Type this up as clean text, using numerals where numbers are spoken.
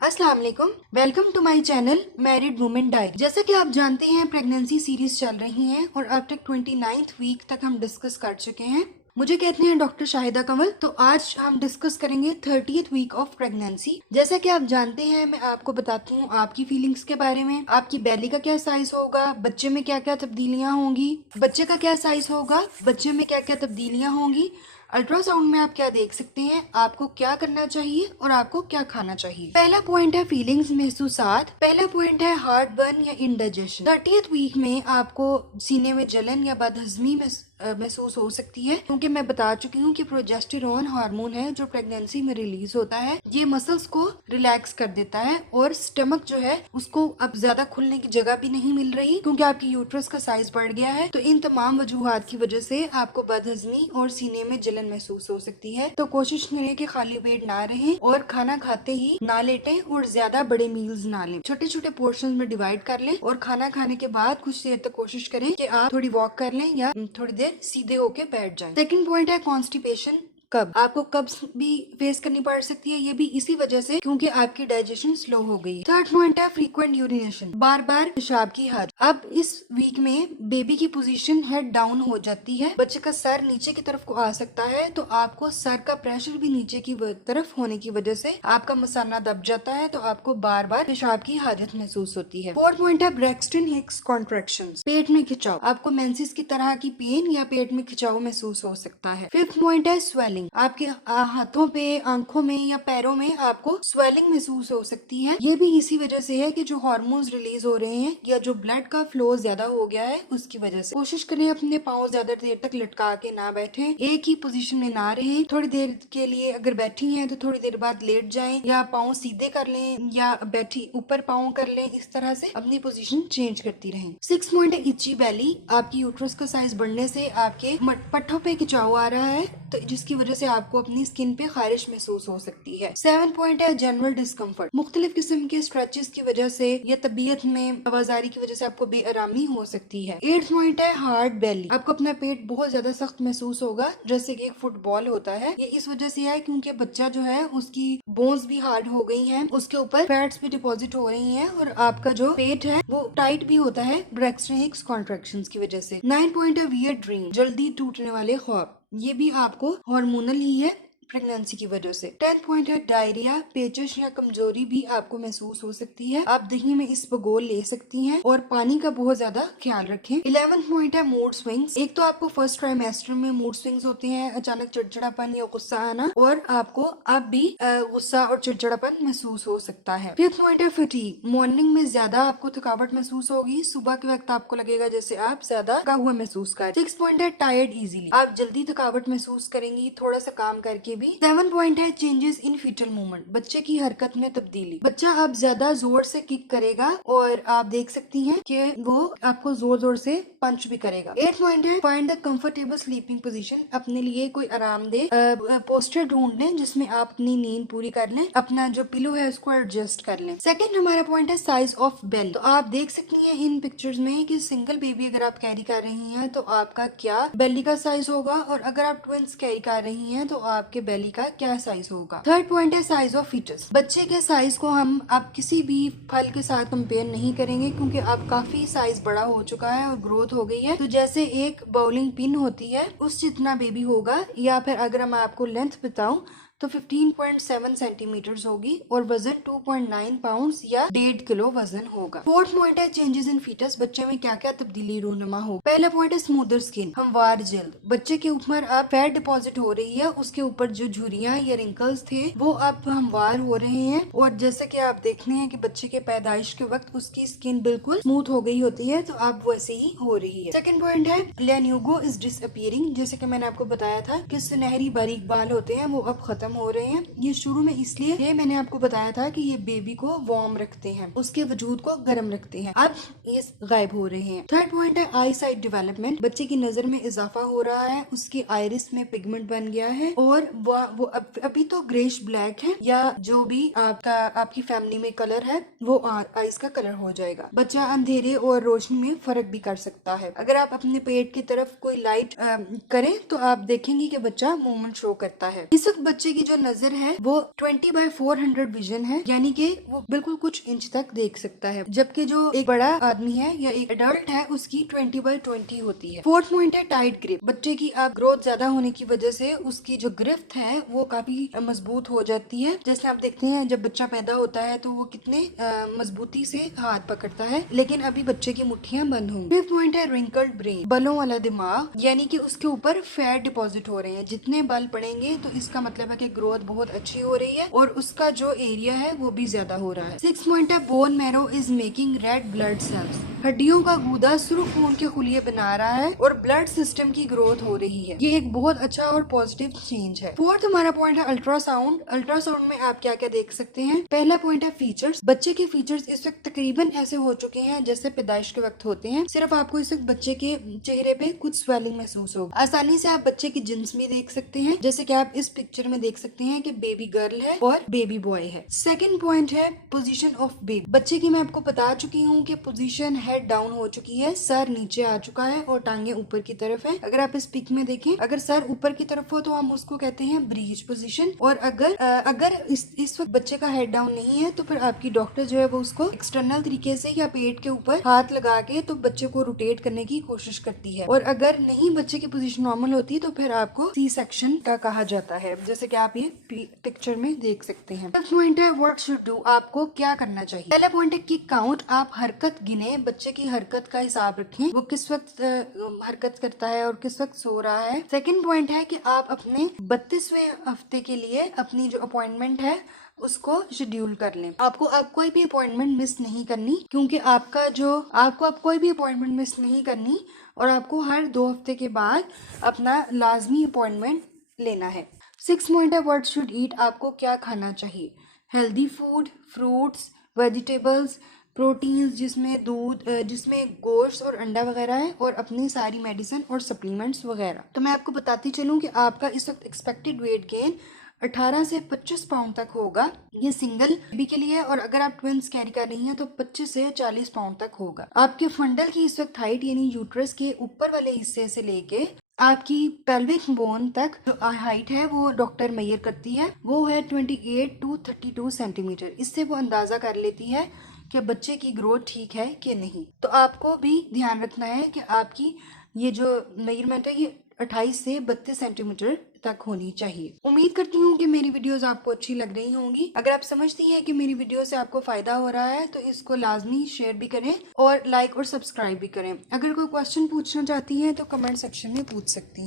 अस्सलाम वालेकुम। Welcome to my channel married women diary. जैसा कि आप जानते हैं प्रेगनेंसी सीरीज चल रही हैं और अब तक 29th वीक तक हम डिस्कस कर चुके हैं। मुझे कहते हैं डॉक्टर शाहिदा कंवल। तो आज हम डिस्कस करेंगे 30th वीक ऑफ प्रेगनेंसी। जैसा कि आप जानते हैं मैं आपको बताती हूँ आपकी फीलिंग्स के बारे में, आपकी बेली का क्या साइज होगा, बच्चे में क्या क्या तब्दीलियां होंगी, बच्चे का क्या साइज होगा, बच्चे में क्या क्या तब्दीलियां होंगी, अल्ट्रासाउंड में आप क्या देख सकते हैं, आपको क्या करना चाहिए और आपको क्या खाना चाहिए। पहला पॉइंट है फीलिंग्स महसूसात। पहला पॉइंट है हार्ट बर्न या इंडाइजेशन। 30th वीक में आपको सीने में जलन या बदहजमी महसूस हो सकती है, क्योंकि मैं बता चुकी हूँ कि प्रोजेस्टेरोन हार्मोन है जो प्रेगनेंसी में रिलीज होता है। ये मसल्स को रिलैक्स कर देता है और स्टमक जो है उसको अब ज्यादा खुलने की जगह भी नहीं मिल रही, क्योंकि आपकी यूट्रस का साइज बढ़ गया है। तो इन तमाम वजूहात की वजह से आपको बदहजमी और सीने में जलन महसूस हो सकती है। तो कोशिश करें कि खाली पेट ना रहें और खाना खाते ही ना लेटें और ज्यादा बड़े मील्स ना लें। छोटे छोटे पोर्शन में डिवाइड कर लें और खाना खाने के बाद कुछ देर तक कोशिश करें कि आप थोड़ी वॉक कर लें या थोड़ी देर सीधे होके बैठ जाएं। सेकंड पॉइंट है कॉन्स्टिपेशन। कब आपको कब्ज भी फेस करनी पड़ सकती है, ये भी इसी वजह से क्योंकि आपकी डाइजेशन स्लो हो गई। थर्ड पॉइंट है फ्रीक्वेंट यूरिनेशन, बार बार पेशाब की हद। अब इस वीक में बेबी की पोजीशन हेड डाउन हो जाती है, बच्चे का सर नीचे की तरफ को आ सकता है, तो आपको सर का प्रेशर भी नीचे की तरफ होने की वजह से आपका मसाना दब जाता है, तो आपको बार बार पेशाब की हाजत महसूस होती है। फोर्थ पॉइंट है ब्रेक्सटन हिक्स कॉन्ट्रैक्शंस, पेट में खिंचाव। आपको मेंसेस की तरह की पेन या पेट में खिंचाव महसूस हो सकता है। फिफ्थ पॉइंट है स्वेलिंग। आपके हाथों पे, आंखों में या पैरों में आपको स्वेलिंग महसूस हो सकती है। ये भी इसी वजह से है कि जो हार्मोन्स रिलीज हो रहे हैं या जो ब्लड का फ्लो ज्यादा हो गया है उसकी वजह से। कोशिश करें अपने पाँव ज्यादा देर तक लटका के ना बैठे, एक ही पोजीशन में ना रहें। थोड़ी देर के लिए अगर बैठी हैं तो थोड़ी देर बाद लेट जाएं या पाँव सीधे कर लें या बैठी ऊपर पाँव कर लें। इस तरह से अपनी पोजीशन चेंज करती रहें। सिक्स पॉइंट है इची बेली। आपकी यूट्रस का साइज बढ़ने से आपके पट्टों पे खिंचाव आ रहा है, तो जिसकी वजह से आपको अपनी स्किन पे खारिश महसूस हो सकती है। 7 पॉइंट है जनरल डिस्कम्फर्ट। मुख्तलिफ किस्म के स्ट्रेचेस की वजह से या तबीयत में आवाजारी की वजह से आपको बेआरामी हो सकती है। 8 पॉइंट है हार्ड बेली। आपको अपना पेट बहुत ज्यादा सख्त महसूस होगा, जैसे कि एक फुटबॉल होता है। ये इस वजह से है क्योंकि बच्चा जो है उसकी बोन्स भी हार्ड हो गई हैं, उसके ऊपर फैट्स भी डिपॉजिट हो रही हैं और आपका जो पेट है वो टाइट भी होता है ब्रेक्सटन हिक्स कॉन्ट्रैक्शंस की वजह से। 9 पॉइंट है वियर्ड ड्रीम, जल्दी टूटने वाले ख्वाब। ये भी आपको हार्मोनल ही है प्रेगनेंसी की वजह से। 10 पॉइंट है डायरिया, पेचिश या कमजोरी भी आपको महसूस हो सकती है। आप दही में इसबगोल ले सकती हैं और पानी का बहुत ज्यादा ख्याल रखें। 11 पॉइंट है मूड स्विंग्स। एक तो आपको फर्स्ट ट्राइमेस्टर में मूड स्विंग्स होते हैं, अचानक चिड़चिड़ापन या गुस्सा आना, और आपको अब भी गुस्सा और चिड़चिड़ापन महसूस हो सकता है। 5th पॉइंट है फटीग। मॉर्निंग में ज्यादा आपको थकावट महसूस होगी, सुबह के वक्त आपको लगेगा जैसे आप ज्यादा थका हुआ महसूस कर। 6 पॉइंट है टायर्ड इजीली। आप जल्दी थकावट महसूस करेंगी थोड़ा सा काम करके। 7 पॉइंट है चेंजेस इन फीटल मूवमेंट, बच्चे की हरकत में तब्दीली। बच्चा अब ज्यादा जोर से किक करेगा और आप देख सकती हैं कि वो आपको जोर जोर से पंच भी करेगा। 8 पॉइंट है find the comfortable sleeping position. अपने लिए कोई आरामदेह पोस्टर ढूंढ लें जिसमें आप अपनी नींद पूरी कर लें, अपना जो पिलो है उसको एडजस्ट कर लें। सेकंड हमारा पॉइंट है साइज ऑफ बेली। तो आप देख सकती हैं इन पिक्चर्स में कि सिंगल बेबी अगर आप कैरी कर रही हैं तो आपका क्या बेली का साइज होगा, और अगर आप ट्विंस कैरी कर रही हैं तो आपके बेली का क्या साइज होगा। थर्ड पॉइंट है साइज ऑफ फीटस। बच्चे के साइज को हम अब किसी भी फल के साथ कंपेयर नहीं करेंगे, क्योंकि अब काफी साइज बड़ा हो चुका है और ग्रोथ हो गई है। तो जैसे एक बाउलिंग पिन होती है उस जितना बेबी होगा, या फिर अगर मैं आपको लेंथ बताऊं तो 15.7 सेंटीमीटर्स होगी और वजन 2.9 पाउंड्स या 1.5 किलो वजन होगा। फोर्थ पॉइंट है चेंजेस इन फीटस। बच्चे में क्या क्या तब्दीली रूनुमा हो। पहला पॉइंट है स्मूदर स्किन, हमवार जल्द। बच्चे के ऊपर अब फैट डिपॉजिट हो रही है, उसके ऊपर जो झुर्रियां या रिंकल्स थे वो अब हमवार हो रहे हैं, और जैसे कि आप देखते हैं कि बच्चे के पैदाइश के वक्त उसकी स्किन बिल्कुल स्मूथ हो गई होती है, तो अब वैसे ही हो रही है। सेकंड पॉइंट है लेन्यूगो इज डिसअपियरिंग। जैसे कि मैंने आपको बताया था कि सुनहरी बारीक बाल होते हैं वो अब खत्म हो रहे हैं। ये शुरू में इसलिए ये मैंने आपको बताया था कि ये बेबी को वार्म रखते हैं, उसके वजूद को गर्म रखते हैं, अब ये गायब हो रहे हैं। थर्ड पॉइंट है आई साइट डेवलपमेंट। बच्चे की नजर में इजाफा हो रहा है, उसकी आइरिस में पिगमेंट बन गया है और वो अभी तो ग्रेश ब्लैक है या जो भी आपकी फैमिली में कलर है वो आइस का कलर हो जाएगा। बच्चा अंधेरे और रोशनी में फर्क भी कर सकता है। अगर आप अपने पेट की तरफ कोई लाइट करें तो आप देखेंगे कि बच्चा मूवमेंट शो करता है। इस वक्त बच्चे की जो नजर है वो 20/400 विजन है, यानी कि वो बिल्कुल कुछ इंच तक देख सकता है, जबकि जो एक बड़ा आदमी है या एक एडल्ट है उसकी 20/20 होती है। फोर्थ पॉइंट है टाइट ग्रिप। बच्चे की आप ग्रोथ ज्यादा होने की वजह से उसकी जो गिरफ्त है वो काफी मजबूत हो जाती है। जैसे आप देखते हैं जब बच्चा पैदा होता है तो वो कितने मजबूती से हाथ पकड़ता है, लेकिन अभी बच्चे की मुट्ठियां बंद होंगी। फिफ्थ पॉइंट है रिंकल्ड ब्रेन, बलों वाला दिमाग, यानी कि उसके ऊपर फैट डिपॉजिट हो रहे हैं। जितने बल पड़ेंगे तो इसका मतलब है कि ग्रोथ बहुत अच्छी हो रही है और उसका जो एरिया है वो भी ज्यादा हो रहा है। सिक्स पॉइंट है bone marrow is making red blood cells, हड्डियों का गूदा सुर्ख खून के खुलिये बना रहा है और ब्लड सिस्टम की ग्रोथ हो रही है। ये एक बहुत अच्छा और पॉजिटिव चेंज है। फोर्थ हमारा पॉइंट है अल्ट्रासाउंड। अल्ट्रासाउंड में आप क्या क्या देख सकते हैं। पहला पॉइंट है फीचर्स। बच्चे के फीचर्स इस वक्त तकरीबन ऐसे हो चुके हैं जैसे पैदाइश के वक्त होते हैं, सिर्फ आपको इस वक्त बच्चे के चेहरे पे कुछ स्वेलिंग महसूस होगा। आसानी से आप बच्चे की जिन्स भी देख सकते हैं, जैसे कि आप इस पिक्चर में देख सकते हैं कि बेबी गर्ल है और बेबी बॉय है। सेकंड पॉइंट है पोजीशन ऑफ बेबी। बच्चे की मैं आपको बता चुकी हूँ कि पोजीशन हेड डाउन हो चुकी है, सर नीचे आ चुका है और टांगे ऊपर की तरफ है। अगर आप इस पिक में देखें, अगर सर ऊपर की तरफ हो तो हम उसको कहते हैं ब्रीच पोजीशन, और अगर इस वक्त बच्चे का हेड डाउन नहीं है तो फिर आपकी डॉक्टर जो है वो उसको एक्सटर्नल तरीके से या पेट के ऊपर हाथ लगा के तो बच्चे को रोटेट करने की कोशिश करती है, और अगर नहीं बच्चे की पोजीशन नॉर्मल होती है तो फिर आपको सी सेक्शन का कहा जाता है, जैसे कि आप ये पिक्चर में देख सकते हैं। फर्स्ट पॉइंट है व्हाट शुड डू, आपको क्या करना चाहिए। पहला पॉइंट है किक काउंट, आप हरकत गिने, बच्चे की हरकत का हिसाब रखें, वो किस वक्त हरकत करता है और किस वक्त सो रहा है। सेकंड पॉइंट है कि आप अपने 32वें हफ्ते के लिए अपनी जो अपॉइंटमेंट है उसको शेड्यूल कर लें। आपको अब कोई भी अपॉइंटमेंट मिस नहीं करनी, क्योंकि आपको अब कोई भी अपॉइंटमेंट मिस नहीं करनी, और आपको हर 2 हफ्ते के बाद अपना लाजमी अपॉइंटमेंट लेना है। 6 पॉइंट है व्हाट शुड ईट, आपको क्या खाना चाहिए। Healthy food, fruits, vegetables, proteins जिसमें दूध, जिसमें गोश्त और अंडा वगैरह है, और अपनी सारी मेडिसिन और सप्लीमेंट्स वगैरह। तो मैं आपको बताती चलूँ कि आपका इस वक्त एक्सपेक्टेड वेट गेन 18 से 25 पाउंड तक होगा, ये सिंगल बेबी के लिए, और अगर आप ट्विंस कैरी कर रही हैं तो 25 से 40 पाउंड तक होगा। आपके फंडल की इस वक्त हाइट, यानी यूट्रस के ऊपर वाले हिस्से से लेके आपकी पेल्विक बोन तक जो हाइट है वो डॉक्टर मेजर करती है, वो है 28 to 32 सेंटीमीटर। इससे वो अंदाजा कर लेती है कि बच्चे की ग्रोथ ठीक है कि नहीं। तो आपको भी ध्यान रखना है कि आपकी ये जो मेजरमेंट है ये 28 से 32 सेंटीमीटर तक होनी चाहिए। उम्मीद करती हूँ कि मेरी वीडियोस आपको अच्छी लग रही होंगी। अगर आप समझती हैं कि मेरी वीडियो से आपको फायदा हो रहा है तो इसको लाजमी शेयर भी करें और लाइक और सब्सक्राइब भी करें। अगर कोई क्वेश्चन पूछना चाहती हैं तो कमेंट सेक्शन में पूछ सकती हैं।